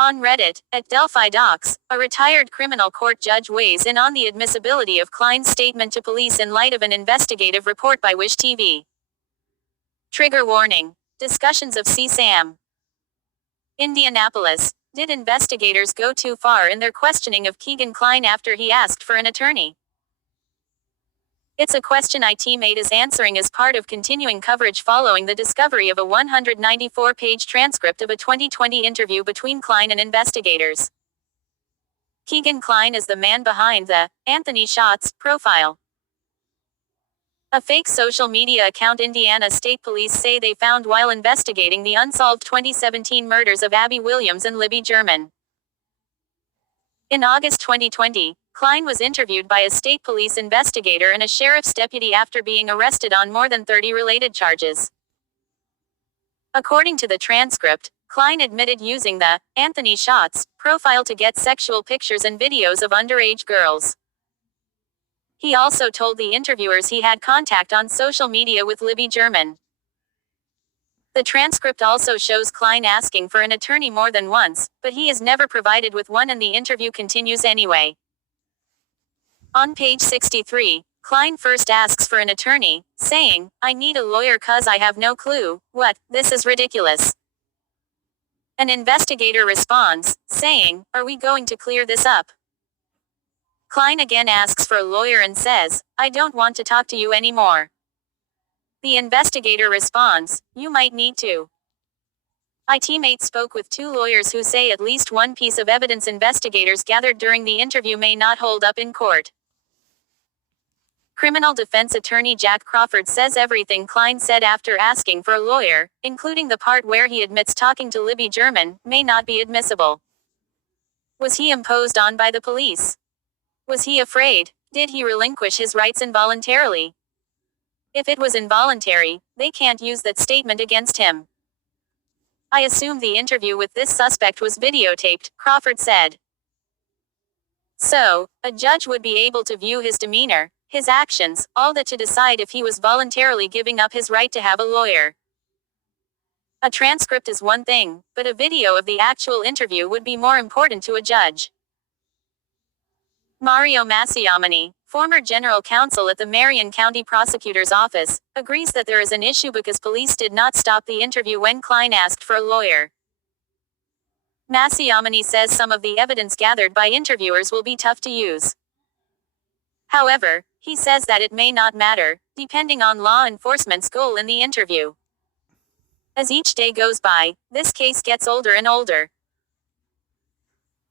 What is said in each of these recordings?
On Reddit, at DelphiDocs, a retired criminal court judge weighs in on the admissibility of Kline's statement to police in light of an investigative report by Wish TV. Trigger warning. Discussions of CSAM. Indianapolis. Did investigators go too far in their questioning of Kegan Kline after he asked for an attorney? It's a question my teammate is answering as part of continuing coverage following the discovery of a 194-page transcript of a 2020 interview between Kline and investigators. Kegan Kline is the man behind the Anthony Shots profile. A fake social media account Indiana State Police say they found while investigating the unsolved 2017 murders of Abby Williams and Libby German. In August 2020, Kline was interviewed by a state police investigator and a sheriff's deputy after being arrested on more than 30 related charges. According to the transcript, Kline admitted using the Anthony Shots profile to get sexual pictures and videos of underage girls. He also told the interviewers he had contact on social media with Libby German. The transcript also shows Kline asking for an attorney more than once, but he is never provided with one and the interview continues anyway. On page 63, Kline first asks for an attorney, saying, "I need a lawyer 'cause I have no clue, this is ridiculous." An investigator responds, saying, "Are we going to clear this up?" Kline again asks for a lawyer and says, "I don't want to talk to you anymore." The investigator responds, "You might need to." My teammate spoke with two lawyers who say at least one piece of evidence investigators gathered during the interview may not hold up in court. Criminal defense attorney Jack Crawford says everything Kline said after asking for a lawyer, including the part where he admits talking to Libby German, may not be admissible. Was he imposed on by the police? Was he afraid? Did he relinquish his rights involuntarily? If it was involuntary, they can't use that statement against him. I assume the interview with this suspect was videotaped, Crawford said. So, a judge would be able to view his demeanor, his actions, all that to decide if he was voluntarily giving up his right to have a lawyer. A transcript is one thing, but a video of the actual interview would be more important to a judge. Mario Massiamani, former general counsel at the Marion County Prosecutor's Office, agrees that there is an issue because police did not stop the interview when Kline asked for a lawyer. Massiamani says some of the evidence gathered by interviewers will be tough to use. However, he says that it may not matter, depending on law enforcement's goal in the interview. As each day goes by, this case gets older and older.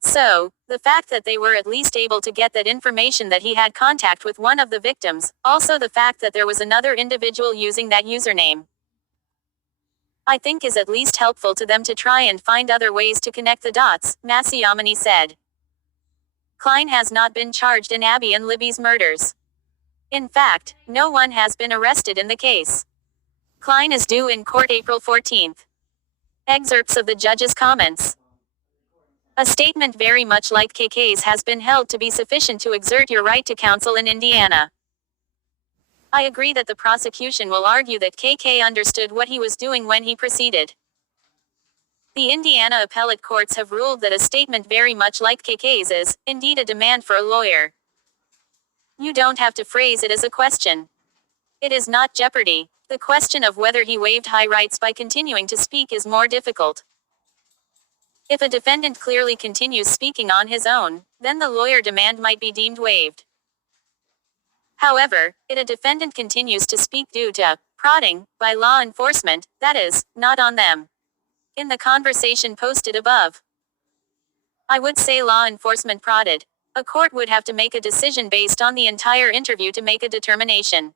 So, the fact that they were at least able to get that information that he had contact with one of the victims, also the fact that there was another individual using that username, I think is at least helpful to them to try and find other ways to connect the dots, Massiamani said. Kline has not been charged in Abby and Libby's murders. In fact, no one has been arrested in the case. Kline is due in court April 14th. Excerpts of the judge's comments. A statement very much like KK's has been held to be sufficient to exert your right to counsel in Indiana. I agree that the prosecution will argue that KK understood what he was doing when he proceeded. The Indiana appellate courts have ruled that a statement very much like KK's is, indeed, a demand for a lawyer. You don't have to phrase it as a question. It is not jeopardy. The question of whether he waived high rights by continuing to speak is more difficult. If a defendant clearly continues speaking on his own, then the lawyer demand might be deemed waived. However, if a defendant continues to speak due to prodding by law enforcement, that is, not on them. In the conversation posted above, I would say law enforcement prodded. A court would have to make a decision based on the entire interview to make a determination.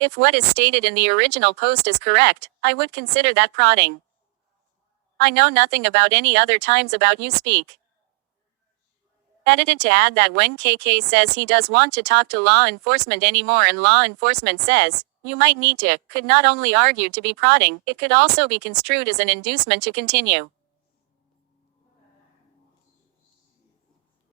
If what is stated in the original post is correct, I would consider that prodding. I know nothing about any other times about you speak. Edited to add that when KK says he does want to talk to law enforcement anymore and law enforcement says, you might need to, could not only argued to be prodding, it could also be construed as an inducement to continue.